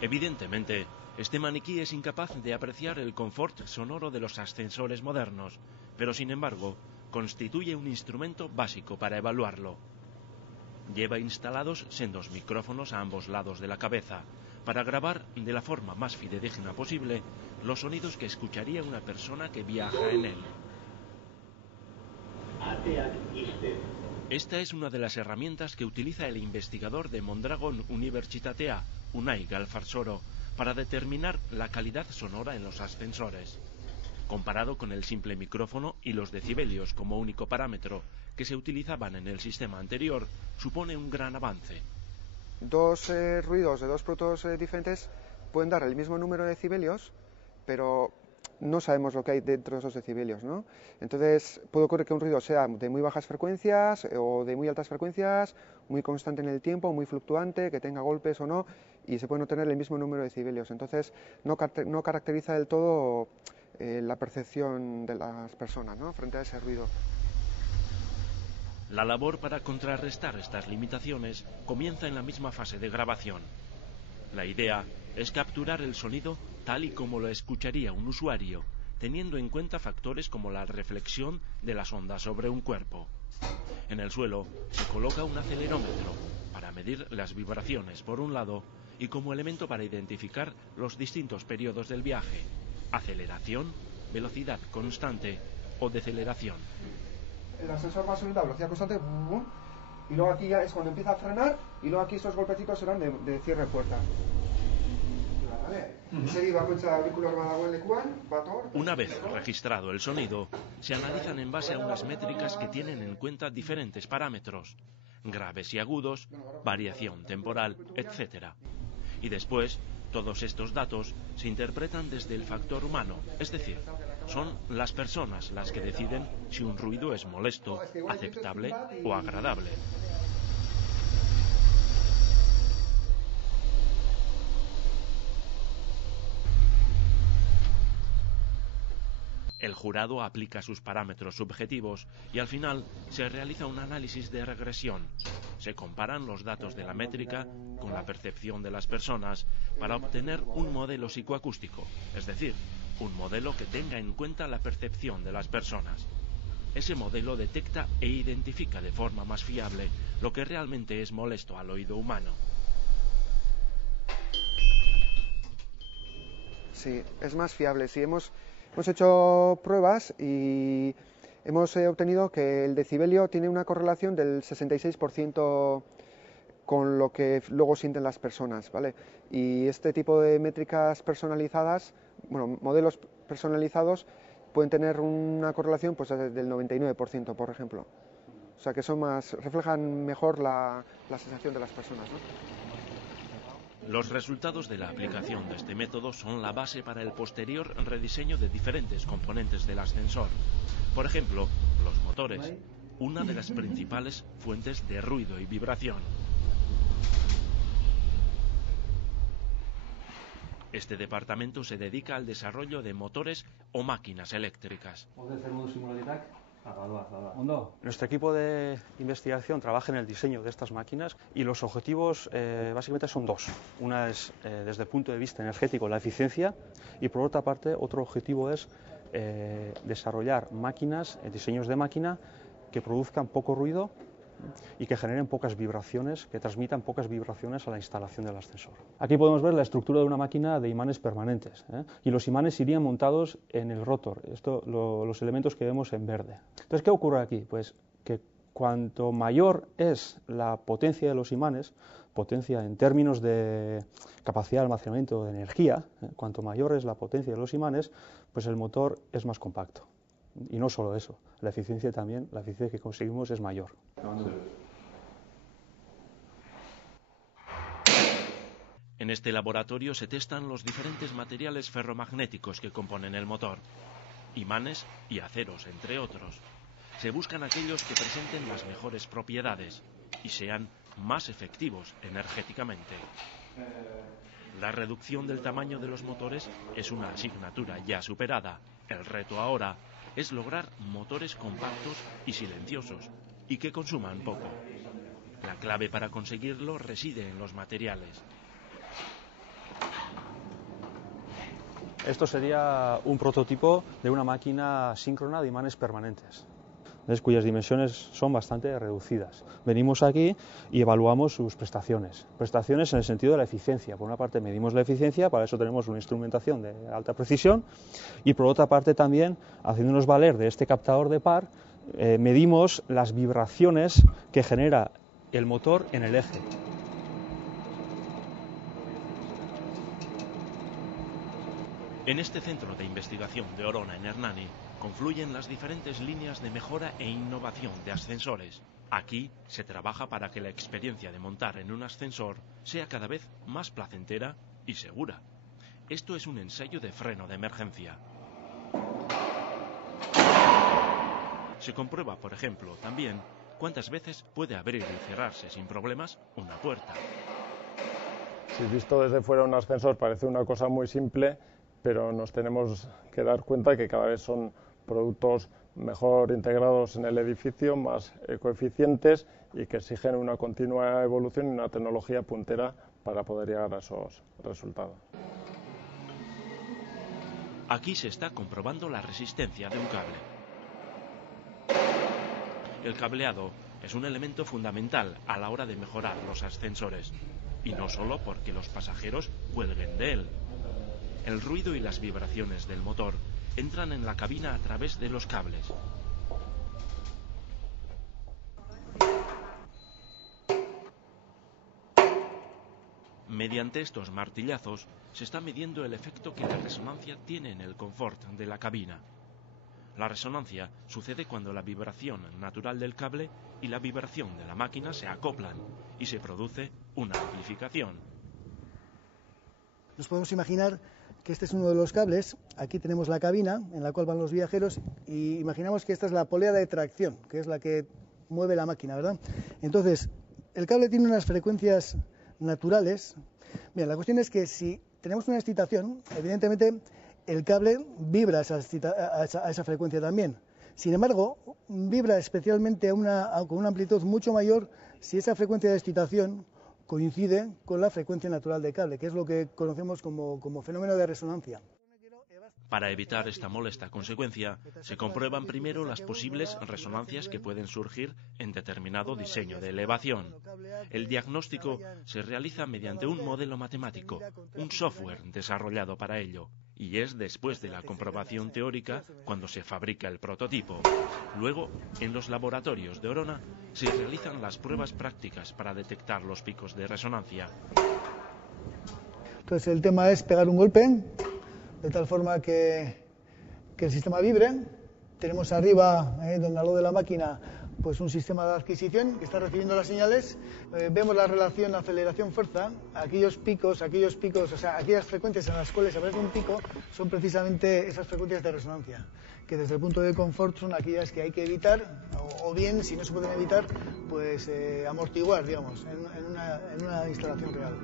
Evidentemente, este maniquí es incapaz de apreciar el confort sonoro de los ascensores modernos, pero sin embargo, constituye un instrumento básico para evaluarlo. Lleva instalados sendos micrófonos a ambos lados de la cabeza, para grabar de la forma más fidedigna posible los sonidos que escucharía una persona que viaja en él. Esta es una de las herramientas que utiliza el investigador de Mondragon Universitatea, Unai Galfarsoro, para determinar la calidad sonora en los ascensores. Comparado con el simple micrófono y los decibelios como único parámetro que se utilizaban en el sistema anterior, supone un gran avance. Dos ruidos de dos productos diferentes pueden dar el mismo número de decibelios, pero no sabemos lo que hay dentro de esos decibelios, ¿no? Entonces puede ocurrir que un ruido sea de muy bajas frecuencias o de muy altas frecuencias, muy constante en el tiempo, muy fluctuante, que tenga golpes o no, y se puede no tener el mismo número de decibelios. Entonces no caracteriza del todo la percepción de las personas, ¿no?, frente a ese ruido. La labor para contrarrestar estas limitaciones comienza en la misma fase de grabación. La idea es capturar el sonido tal y como lo escucharía un usuario, teniendo en cuenta factores como la reflexión de las ondas sobre un cuerpo. En el suelo se coloca un acelerómetro para medir las vibraciones por un lado y como elemento para identificar los distintos periodos del viaje: aceleración, velocidad constante o deceleración. El ascensor va subiendo a velocidad constante, y luego aquí ya es cuando empieza a frenar, y luego aquí estos golpecitos serán de cierre de puerta. Una vez registrado el sonido, se analizan en base a unas métricas que tienen en cuenta diferentes parámetros: graves y agudos, variación temporal, etc. Y después, todos estos datos se interpretan desde el factor humano, es decir, son las personas las que deciden si un ruido es molesto, aceptable o agradable. El jurado aplica sus parámetros subjetivos y al final se realiza un análisis de regresión. Se comparan los datos de la métrica con la percepción de las personas para obtener un modelo psicoacústico, es decir, un modelo que tenga en cuenta la percepción de las personas. Ese modelo detecta e identifica de forma más fiable lo que realmente es molesto al oído humano. Sí, es más fiable. Sí, hemos hecho pruebas y hemos obtenido que el decibelio tiene una correlación del 66% con lo que luego sienten las personas, ¿vale? Y este tipo de métricas personalizadas, bueno, modelos personalizados, pueden tener una correlación pues del 99%, por ejemplo. O sea que reflejan mejor la sensación de las personas, ¿no? Los resultados de la aplicación de este método son la base para el posterior rediseño de diferentes componentes del ascensor. Por ejemplo, los motores, una de las principales fuentes de ruido y vibración. Este departamento se dedica al desarrollo de motores o máquinas eléctricas. Nuestro equipo de investigación trabaja en el diseño de estas máquinas y los objetivos básicamente son dos. Una es desde el punto de vista energético la eficiencia y por otra parte otro objetivo es desarrollar máquinas, diseños de máquina que produzcan poco ruido y que generen pocas vibraciones, que transmitan pocas vibraciones a la instalación del ascensor. Aquí podemos ver la estructura de una máquina de imanes permanentes, y los imanes irían montados en el rotor, los elementos que vemos en verde. Entonces, ¿qué ocurre aquí? Pues que cuanto mayor es la potencia de los imanes, potencia en términos de capacidad de almacenamiento de energía, cuanto mayor es la potencia de los imanes, pues el motor es más compacto. Y no solo eso, la eficiencia también, la eficiencia que conseguimos es mayor. En este laboratorio se testan los diferentes materiales ferromagnéticos que componen el motor, imanes y aceros, entre otros. Se buscan aquellos que presenten las mejores propiedades y sean más efectivos energéticamente. La reducción del tamaño de los motores es una asignatura ya superada. El reto ahora es lograr motores compactos y silenciosos y que consuman poco. La clave para conseguirlo reside en los materiales. Esto sería un prototipo de una máquina síncrona de imanes permanentes, cuyas dimensiones son bastante reducidas. Venimos aquí y evaluamos sus prestaciones. Prestaciones en el sentido de la eficiencia. Por una parte medimos la eficiencia, para eso tenemos una instrumentación de alta precisión, y por otra parte también, haciéndonos valer de este captador de par, medimos las vibraciones que genera el motor en el eje. En este centro de investigación de Orona en Hernani confluyen las diferentes líneas de mejora e innovación de ascensores. Aquí se trabaja para que la experiencia de montar en un ascensor sea cada vez más placentera y segura. Esto es un ensayo de freno de emergencia. Se comprueba, por ejemplo, también cuántas veces puede abrir y cerrarse sin problemas una puerta. Si visto desde fuera un ascensor parece una cosa muy simple, pero nos tenemos que dar cuenta que cada vez son productos mejor integrados en el edificio, más ecoeficientes y que exigen una continua evolución y una tecnología puntera para poder llegar a esos resultados. Aquí se está comprobando la resistencia de un cable. El cableado es un elemento fundamental a la hora de mejorar los ascensores, y no solo porque los pasajeros cuelguen de él. El ruido y las vibraciones del motor entran en la cabina a través de los cables. Mediante estos martillazos se está midiendo el efecto que la resonancia tiene en el confort de la cabina. La resonancia sucede cuando la vibración natural del cable y la vibración de la máquina se acoplan y se produce una amplificación. Nos podemos imaginar que este es uno de los cables. Aquí tenemos la cabina en la cual van los viajeros y imaginamos que esta es la polea de tracción, que es la que mueve la máquina, ¿verdad? Entonces, el cable tiene unas frecuencias naturales. Bien, la cuestión es que si tenemos una excitación, evidentemente el cable vibra a esa frecuencia también. Sin embargo, vibra especialmente con una amplitud mucho mayor si esa frecuencia de excitación coincide con la frecuencia natural del cable, que es lo que conocemos como fenómeno de resonancia. Para evitar esta molesta consecuencia, se comprueban primero las posibles resonancias que pueden surgir en determinado diseño de elevación. El diagnóstico se realiza mediante un modelo matemático, un software desarrollado para ello, y es después de la comprobación teórica cuando se fabrica el prototipo. Luego, en los laboratorios de Orona, se realizan las pruebas prácticas para detectar los picos de resonancia. Entonces el tema es pegar un golpe, de tal forma que el sistema vibre. Tenemos arriba, donde al lado de la máquina, pues un sistema de adquisición que está recibiendo las señales. Vemos la relación aceleración-fuerza. Aquellos picos, o sea, aquellas frecuencias en las cuales aparece un pico, son precisamente esas frecuencias de resonancia, que desde el punto de confort son aquellas que hay que evitar, o bien, si no se pueden evitar, pues amortiguar, digamos, en una instalación real.